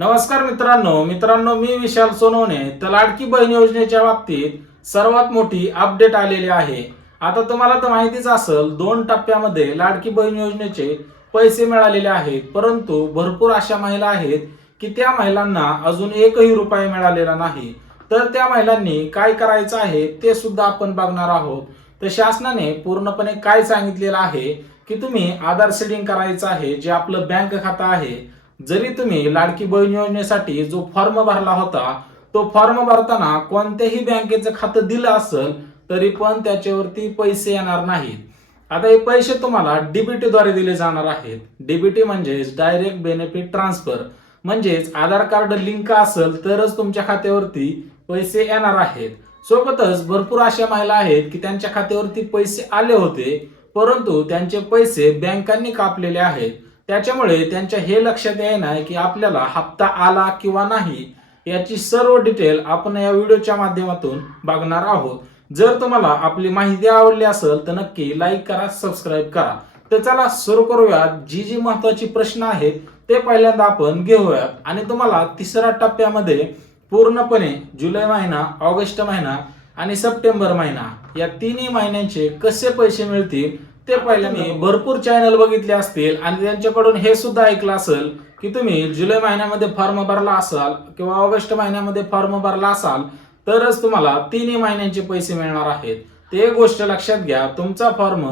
नमस्कार मित्रांनो मी विशाल सोनवणे. तर लाडकी बहीण योजनेच्या बाबतीत सर्वात मोठी अपडेट आलेली आहे. आता तुम्हाला तर माहितीच असेल, 2 टप्प्यामध्ये लाडकी बहीण योजनेचे पैसे मिळालेले आहेत. परंतु भरपूर अशा महिला आहेत की त्या महिलांना अजून एकही रुपया मिळालेला नाही. तर त्या महिलांनी काय करायचं आहे ते सुद्धा आपण बघणार आहोत. तर शासनाने पूर्णपणे काय सांगितलेलं आहे की तुम्ही आधार सीडिंग करायचं आहे, जे आपलं बँक खातं आहे. जरी तुम्ही लाडकी बहीण योजनेसाठी जो फॉर्म भरला होता, तो फॉर्म भरताना कोणत्याही बँकेचं खातं दिलं असेल तरी पण त्याच्यावरती पैसे येणार नाहीत. आता हे पैसे तुम्हाला डीबीटी द्वारे दिले जाणार आहेत. डीबीटी म्हणजेच डायरेक्ट बेनिफिट ट्रान्सफर, म्हणजेच आधार कार्ड लिंक असेल तरच तुमच्या खात्यावरती पैसे येणार आहेत. सोबतच भरपूर अशा महिला आहेत की त्यांच्या खात्यावरती पैसे आले होते, परंतु त्यांचे पैसे बँकांनी कापलेले आहेत. त्याच्यामुळे त्यांच्या हे लक्षात येईना की आपल्याला हप्ता आला किंवा नाही, याची सर्व डिटेल आपण या व्हिडिओच्या माध्यमातून बघणार आहोत. जर तुम्हाला आपली माहिती आवडली असेल तर नक्की लाईक करा, सबस्क्राईब करा. तर चला सुरू करूयात. जी महत्वाची प्रश्न आहेत ते पहिल्यांदा आपण घेऊयात आणि तुम्हाला तिसऱ्या टप्प्यामध्ये पूर्णपणे जुलै महिना, ऑगस्ट महिना आणि सप्टेंबर महिना या तिन्ही महिन्यांचे कसे पैसे मिळतील ते पहिल्यांदा. भरपूर चॅनल बघितले असतील आणि त्यांच्याकडून हे सुद्धा ऐकलं असेल की तुम्ही जुलै महिन्यामध्ये फॉर्म भरला असाल किंवा ऑगस्ट महिन्यामध्ये फॉर्म भरला असाल तरच तुम्हाला तिन्ही महिन्यांचे पैसे मिळणार आहेत. ते गोष्ट लक्षात घ्या. तुमचा फॉर्म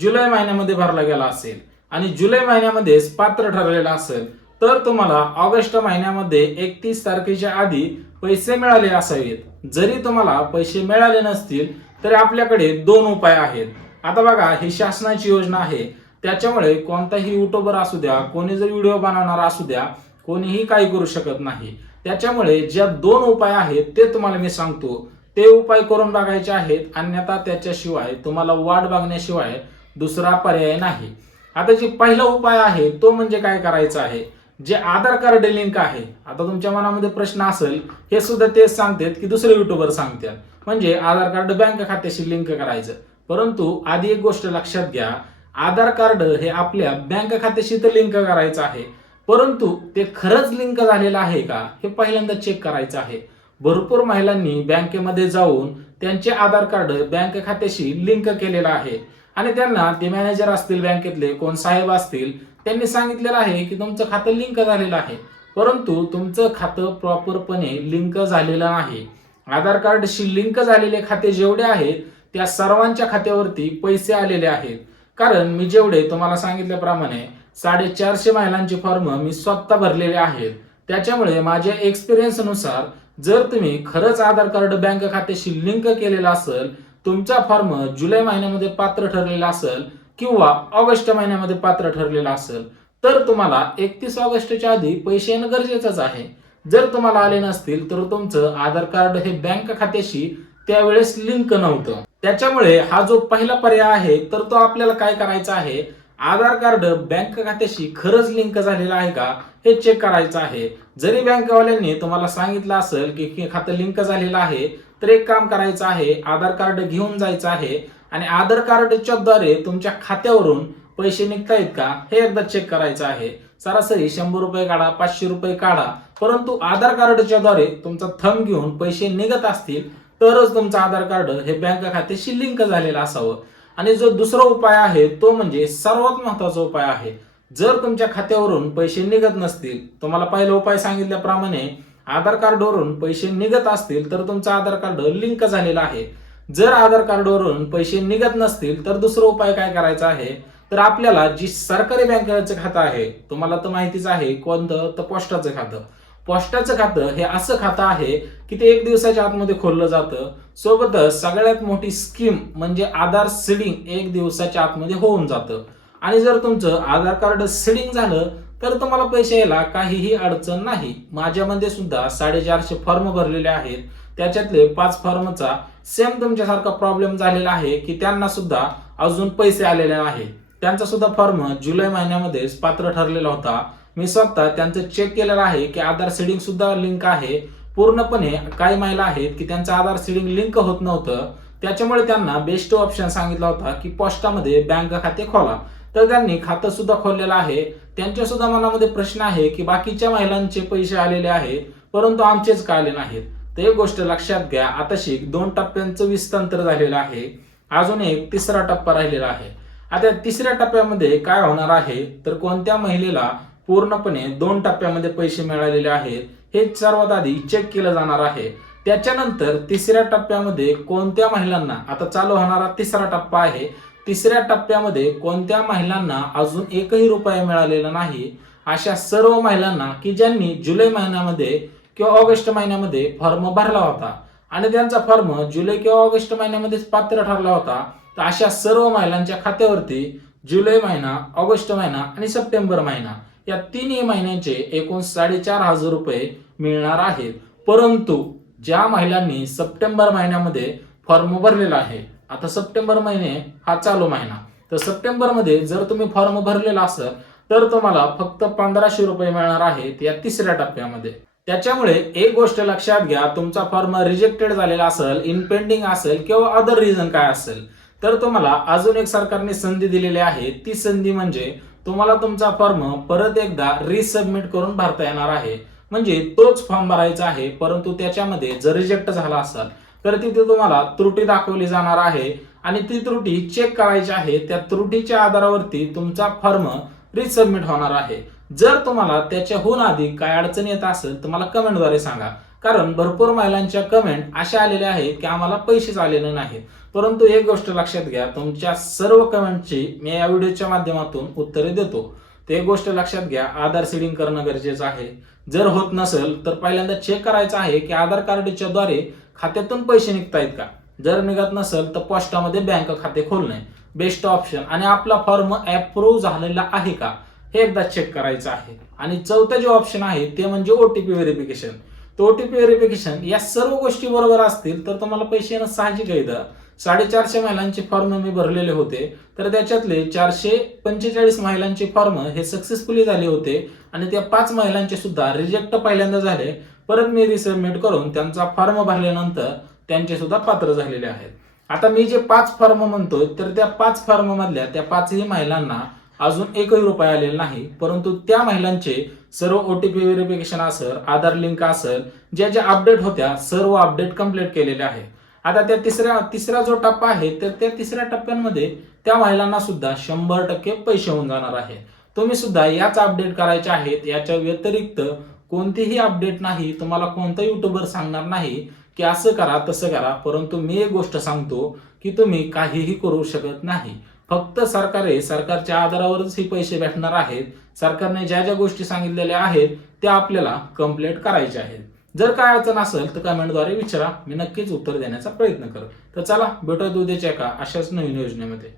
जुलै महिन्यामध्ये भरला गेला असेल आणि जुलै महिन्यामध्येच पात्र ठरलेला असेल तर तुम्हाला ऑगस्ट महिन्यामध्ये 31 तारखेच्या आधी पैसे मिळाले असावेत. जरी तुम्हाला पैसे मिळाले नसतील तरी आपल्याकडे 2 उपाय आहेत. आता बघा, ही शासनाची योजना आहे, त्याच्यामुळे कोणताही युट्यूबर असू द्या, कोणी जर व्हिडिओ बनवणार असू द्या, कोणीही काही करू शकत नाही. त्याच्यामुळे ज्या 2 उपाय आहेत ते तुम्हाला मी सांगतो, ते उपाय करून बघायचे आहेत. अन्यथा त्याच्याशिवाय तुम्हाला वाट बघण्याशिवाय दुसरा पर्याय नाही. आता जे पहिला उपाय आहे तो म्हणजे काय करायचं आहे, जे आधार कार्ड लिंक आहे. आता तुमच्या मनामध्ये प्रश्न असेल, हे सुद्धा तेच सांगतात की दुसरे युट्यूबर सांगतात, म्हणजे आधार कार्ड बँक खात्याशी लिंक करायचं. परंतु आधी एक गोष्ट लक्षात घ्या, आधार कार्ड हे आपल्या बँक खात्याशी तर लिंक करायचं आहे, परंतु ते खरंच लिंक झालेलं आहे का हे पहिल्यांदा चेक करायचं आहे. भरपूर महिलांनी बँकेमध्ये जाऊन त्यांचे आधार कार्ड बँक खात्याशी लिंक केलेलं आहे आणि त्यांना ते मॅनेजर असतील, बँकेतले कोण साहेब असतील, त्यांनी सांगितलेलं आहे की तुमचं खातं लिंक झालेलं आहे, परंतु तुमचं खातं प्रॉपरपणे लिंक झालेलं नाही. आधार कार्डशी लिंक झालेले खाते जेवढे आहेत त्या सर्वांच्या खात्यावरती पैसे आलेले आहेत. कारण मी जेवढे तुम्हाला सांगितल्याप्रमाणे 450 महिलांचे फॉर्म मी स्वतः भरलेले आहेत. त्याच्यामुळे माझ्या एक्सपिरियन्स नुसार जर तुम्ही खरंच आधार कार्ड बँक खात्याशी लिंक केलेला असेल, तुमचा फॉर्म जुलै महिन्यामध्ये पात्र ठरलेला असेल किंवा ऑगस्ट महिन्यामध्ये पात्र ठरलेला असेल तर तुम्हाला 31 ऑगस्टच्या आधी पैसे येणं गरजेचंच आहे. जर तुम्हाला आले नसतील तर तुमचं आधार कार्ड हे बँक खात्याशी त्यावेळेस लिंक नव्हतं. त्याच्यामुळे हा जो पहिला पर्याय आहे तर तो आपल्याला काय करायचा आहे, आधार कार्ड बँक खात्याशी खरंच लिंक झालेला आहे का हे चेक करायचं आहे. जरी बँकवाल्यांनी तुम्हाला सांगितलं असेल की खातं लिंक झालेलं आहे तर एक काम करायचं आहे, आधार कार्ड घेऊन जायचं आहे आणि आधार कार्डच्या द्वारे तुमच्या खात्यावरून पैसे निघतायत का हे एकदा चेक करायचं आहे. सरासरी 100 रुपये काढा, 500 रुपये काढा, परंतु आधार कार्डच्या द्वारे तुमचा थंब घेऊन पैसे निघत असतील तरच तुमचं आधार कार्ड हे बँक खात्याशी लिंक झालेलं असावं. आणि जो दुसरा उपाय आहे तो म्हणजे सर्वात महत्वाचा उपाय आहे. जर तुमच्या खात्यावरून पैसे निघत नसतील, तुम्हाला पहिला उपाय सांगितल्याप्रमाणे आधार कार्डवरून पैसे निघत असतील तर तुमचं आधार कार्ड लिंक झालेलं आहे. जर आधार कार्डवरून पैसे निघत नसतील तर दुसरा उपाय काय करायचा आहे, तर आपल्याला जी सरकारी बँकेचं खातं आहे, तुम्हाला तर माहितीच आहे कोणतं, तर पोस्टाचं खातं. पोस्टाचं खातं हे असं खातं आहे की ते 1 दिवसाच्या आतमध्ये खोललं जातं. सोबतच सगळ्यात मोठी स्कीम म्हणजे आधार सीडिंग 1 दिवसाच्या आतमध्ये होऊन जातं. आणि जर तुमचं आधार कार्ड सीडिंग झालं तर तुम्हाला पैसे यायला काहीही अडचण नाही. माझ्यामध्ये सुद्धा 450 फॉर्म भरलेले आहेत, त्याच्यातले 5 फॉर्मचा सेम तुमच्यासारखा प्रॉब्लेम झालेला आहे की त्यांना सुद्धा अजून पैसे आलेले नाही. त्यांचा सुद्धा फॉर्म जुलै महिन्यामध्येच पात्र ठरलेला होता. मी स्वतः त्यांचं चेक केलेलं आहे की आधार सीडिंग सुद्धा लिंक आहे पूर्णपणे. काही महिला आहेत की त्यांचं आधार सीडिंग लिंक होत नव्हतं, त्याच्यामुळे त्यांना बेस्ट ऑप्शन सांगितला होता की पोस्टामध्ये बँक खाते खोला. तर त्यांनी खातं सुद्धा खोललेलं आहे. त्यांच्या सुद्धा मनामध्ये प्रश्न आहे की बाकीच्या महिलांचे पैसे आलेले आहेत परंतु आमचेच का आले नाहीत. तर एक गोष्ट लक्षात घ्या, आता 2 टप्प्यांचं विस्तार झालेलं आहे. अजून एक तिसरा टप्पा राहिलेला आहे. आता तिसऱ्या टप्प्यामध्ये काय होणार आहे तर कोणत्या महिलेला पूर्णपणे 2 टप्प्यामध्ये पैसे मिळालेले आहेत हे सर्वात आधी चेक केलं जाणार आहे. त्याच्यानंतर तिसऱ्या टप्प्यामध्ये कोणत्या महिलांना, आता चालू होणारा तिसरा टप्पा आहे, तिसऱ्या टप्प्यामध्ये कोणत्या महिलांना अजून एकही रुपया मिळालेला नाही अशा सर्व महिलांना की ज्यांनी जुलै महिन्यामध्ये किंवा ऑगस्ट महिन्यामध्ये फॉर्म भरला होता आणि त्यांचा फॉर्म जुलै किंवा ऑगस्ट महिन्यामध्येच पात्र ठरला होता, तर अशा सर्व महिलांच्या खात्यावरती जुलै महिना, ऑगस्ट महिना आणि सप्टेंबर महिना या तिन्ही महिन्यांचे एकूण 4,500 रुपये मिळणार आहेत. परंतु ज्या महिलांनी सप्टेंबर महिन्यामध्ये फॉर्म भरलेला आहे, आता सप्टेंबर महिने हा चालू महिना, तर सप्टेंबर मध्ये जर तुम्ही फॉर्म भरलेला असेल तर तुम्हाला फक्त 1,500 रुपये मिळणार आहेत या तिसऱ्या टप्प्यामध्ये. त्याच्यामुळे एक गोष्ट लक्षात घ्या, तुमचा फॉर्म रिजेक्टेड झालेला असेल, इन पेंडिंग असेल किंवा अदर रिझन काय असेल तर तुम्हाला अजून एक सरकारने संधी दिलेली आहे. ती संधी म्हणजे तुम्हाला तुमचा फॉर्म परत एकदा रिसबमिट करून भरता येणार आहे. म्हणजे तोच फॉर्म भरायचा आहे परंतु त्याच्यामध्ये जर रिजेक्ट झाला असेल तर तिथे तुम्हाला त्रुटी दाखवली जाणार आहे आणि ती त्रुटी चेक करायची आहे. त्या त्रुटीच्या आधारावरती तुमचा फॉर्म रिसबमिट होणार आहे. जर तुम्हाला त्याच्याहून आधी काय अडचण येत असेल तर मला कमेंटद्वारे सांगा, कारण भरपूर महिलांच्या कमेंट अशा आलेल्या आहेत की आम्हाला पैसेच आलेले नाहीत. परंतु एक गोष्ट लक्षात घ्या, तुमच्या सर्व कमेंटची मी या व्हिडिओच्या माध्यमातून उत्तरे देतो. तर एक गोष्ट लक्षात घ्या, आधार सीडिंग करणं गरजेचं आहे. जर होत नसेल तर पहिल्यांदा चेक करायचं आहे की आधार कार्डच्या द्वारे खात्यातून पैसे निघतायत का. जर निघत नसेल तर पोस्टामध्ये बँक खाते खोलणे बेस्ट ऑप्शन आणि आपला फॉर्म अप्रूव्ह झालेला आहे का हे एकदा चेक करायचं आहे. आणि चौथं जे ऑप्शन आहे ते म्हणजे ओटीपी व्हेरिफिकेशन. तर ओटीपी व्हेरिफिकेशन या सर्व गोष्टी बरोबर असतील तर तुम्हाला पैसे येणं साहजिक आहे. 450 महिलांचे फॉर्म मी भरलेले होते तर त्याच्यातले 445 महिलांचे फॉर्म हे सक्सेसफुली झाले होते आणि त्या 5 महिलांचे सुद्धा रिजेक्ट पहिल्यांदा झाले. परत मी रिसबमिट करून त्यांचा फॉर्म भरल्यानंतर त्यांचे सुद्धा पात्र झालेले आहेत. आता मी जे 5 फॉर्म म्हणतोय तर त्या 5 फॉर्म मधल्या त्या 5ही महिलांना अजून एकही रुपया आलेला नाही, परंतु त्या महिलांचे सर्व ओटीपी व्हेरिफिकेशन असेल, आधार लिंक असेल, ज्या ज्या अपडेट होत्या सर्व अपडेट कंप्लीट केलेले आहे. आता त्या तिसरा जो टप्पा आहे तर त्या तिसऱ्या टप्प्यांमध्ये त्या महिलांना सुद्धा 100% पैसे होऊन जाणार आहे. तुम्ही सुद्धा याच अपडेट करायचे आहेत. याच्या व्यतिरिक्त कोणतीही अपडेट नाही. तुम्हाला कोणता युट्यूबर सांगणार नाही की असं करा तसं करा, परंतु मी एक गोष्ट सांगतो की तुम्ही काहीही करू शकत नाही. फक्त सरकारच्या आधारावरच हे पैसे भेटणार आहेत. सरकारने ज्या ज्या गोष्टी सांगितलेल्या आहेत त्या आपल्याला कंप्लीट करायच्या आहेत. जर काय अडचण असेल तर कमेंटद्वारे विचारा, मी नक्कीच उत्तर देण्याचा प्रयत्न करेन. तर चला भेटूया उद्याच्या एका अशाच नवीन योजनेमध्ये.